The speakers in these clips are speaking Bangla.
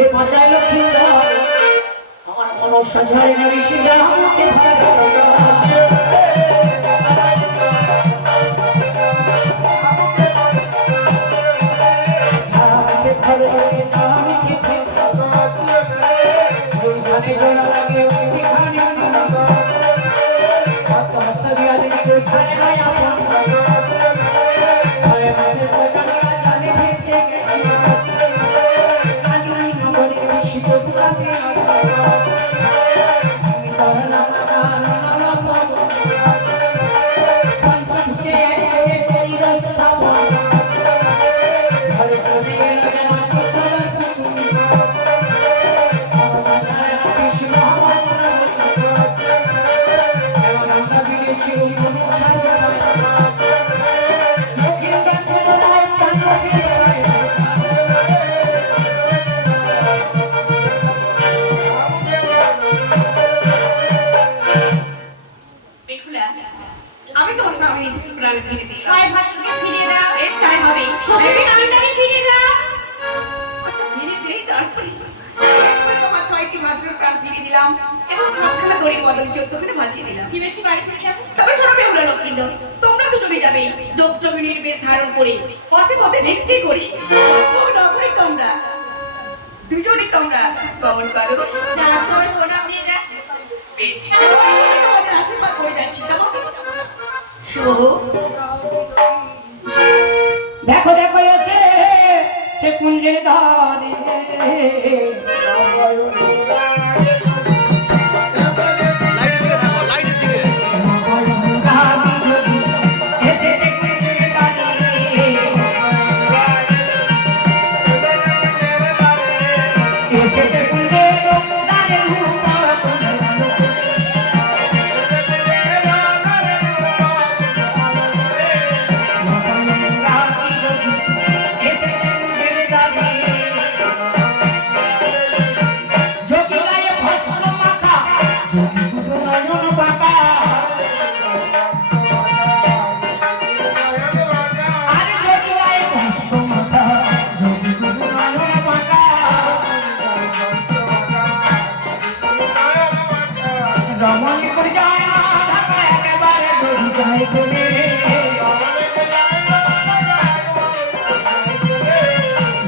ওরে বাঁচাই আমার মনসা ঝাড়ে না বেশি জানা ছয় ভাস্করকে ফিরিয়ে দাও। বেশ তাই হবে। শ্বশুরকে তাড়াতাড়ি ফিরিয়ে দাও। আচ্ছা ফিরে দেই তারপরে একবার তোমার ছয়টি মাসের প্রাণ ফিরে দিলাম। এবং সাতখানা দড়ির বদলে চোদ্দখানে ভাসিয়ে দিলাম। কি বেশি বাড়ি ফিরে যাব? তবে শোনো বেহুলা লক্ষ্মীন্দর তোমরা দুজনে যাবে যোগ বেশ ধারণ করে। পথে পথে ভিত্তি করে। নগরী তোমরা? দুজনই তোমরা গমন করো। যাওয়ার সময় প্রণাম দিয়ে যা বেশ তোমাদের আশীর্বাদ করে যাচ্ছি। শুভ দেখো দেখো এসে সে কুঞ্জে ধারে।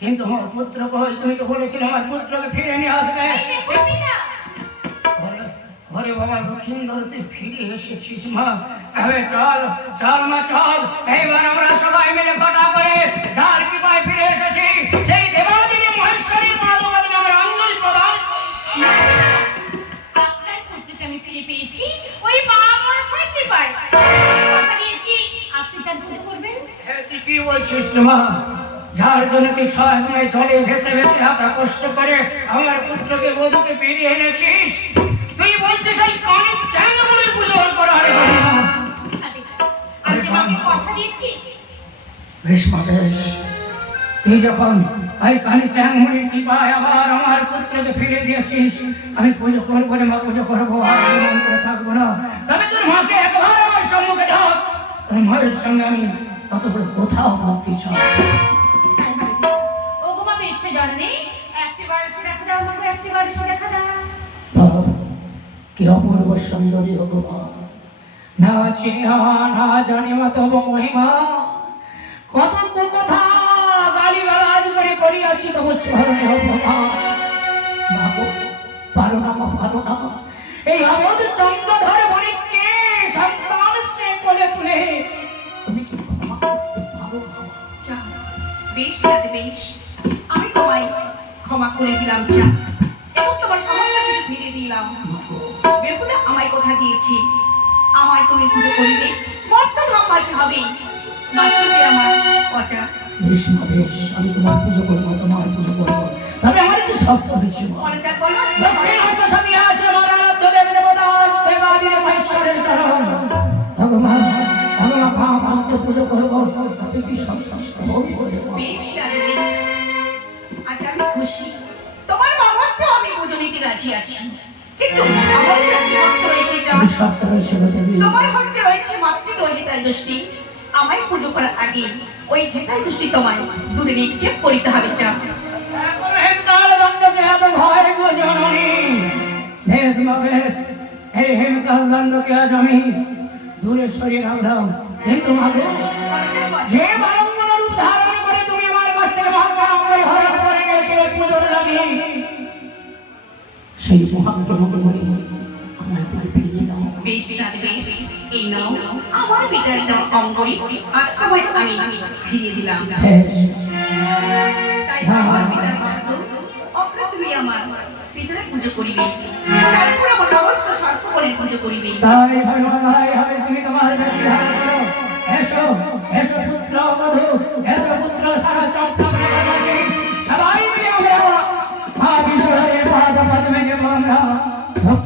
কিন্তু আমার পুত্র কই? তুমি তো বলেছিলে আমার পুত্রকে ফিরে নিয়ে আসবে। ঘরে বাবা লক্ষিন্দর তুই ফিরে এসেছিস মা। তবে চল চল মা চল। এইবার আমরা সবাই মিলে ঘটা করে যার কৃপায় ফিরে এসেছি সেই দেবাদিনী মহেশ্বরী মা আমার অঞ্জলি প্রদান। আপনার পুত্রকে আমি ফিরে পেয়েছি ওই মা আমার সাথে পায় আপনি তার পুজো করবেন। হ্যাঁ, তুই কি বলছিস মা। যার জন্য তুই ছয় সময় জলে ভেসে ভেসে হাতা কষ্ট করে আমার পুত্রকে বধুকে ফিরিয়ে এনেছিস? তুই বলছিস এই কানে চ্যাংড়া বলে পুজো করা রে বাবা। আমি যে কথা দিয়েছি বেশ। মা তুই যখন এই কানে চ্যাংমুড়ি কি পায় আবার আমার পুত্রকে ফিরে দিয়েছিস আমি পুজো করব রে মা পুজো করব। আর থাকব না। তবে তোর মাকে একবার আমার সম্মুখে ডাক। তোর মায়ের সঙ্গে আমি তত বড় কোথাও ভাবতে চাই। ওগো মা বিশ্বে একটি বারোশো দেখা দাও আমাকে একটি বারোশো দেখা দাও। বাবা, কি অপূর্ব সুন্দরী ভগবান। না চিনিয়া না জানি মা তব মহিমা। কত কথা গালি করিয়াছি তবু স্মরণে বাবা বাবু পারো না মা, পারো না এই অবধ চন্দ্রধর বণিককে সন্তান স্নেহ কোলে তুলে। তুমি কি ক্ষমা করতে পারো না? বেশ রাত বেশ। ক্ষমা করে দিলাম যা এবং তোমার সমস্ত কিছু ফিরিয়ে দিলাম। বেহুলা আমায় কথা দিয়েছি। আমায় তুমি পুজো করিবে। মর্ত ধর্মাজ হবে। মাতৃকে আমার কথা। বেশ মা বেশ। আমি তোমার পুজো করব তোমার পুজো করব। তবে আমার একটু শর্ত হয়েছে মা। বলো স্বামী আছে আমার আরাধ্য দেবী দেবতা দেবাদি মহেশ্বরের ভগবান ভগবান পুজো করব। তাতে কি সব বেশ। আমি খুশি। তোমার বাবাকে আমি পুজো নিতে রাজি আছি। কিন্তু আমার শর্ত রয়েছে যা তোমার হস্তে রয়েছে মাতৃদয় হেতাল দৃষ্টি। আমায় পুজো করার আগে ওই হেতাল দৃষ্টি তোমায় দূরে নিক্ষেপ করিতে হবে বেশ এই হেমকাল দণ্ডকে আজ আমি। দূরে সরিয়ে রাখলাম কিন্তু মাগো সেই মহাকে মনে মনে আমায় তুমি ফিরিয়ে দাও বেশ বেশ এই নাও আমার পিতার দাও অঙ্গরি আজ সময় আমি ফিরিয়ে দিলাম তাই আমার পিতার বাধ্য অগ্রে তুমি আমার পিতার পুজো করিবে তারপর আমার সমস্ত সর্বপরের পুজো করিবে তাই ভগবান ভাই হবে তুমি তোমার ব্যক্তি ধারণ করো এসো এসো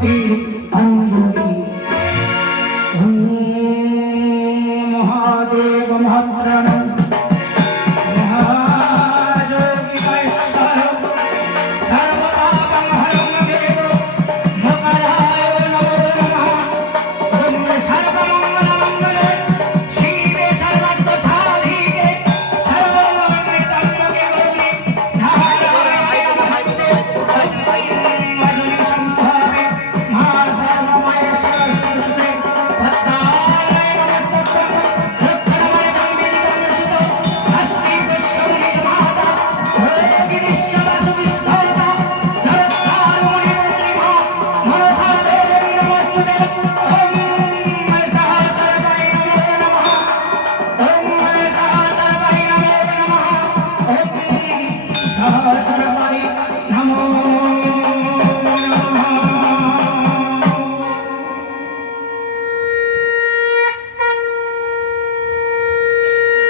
সবাই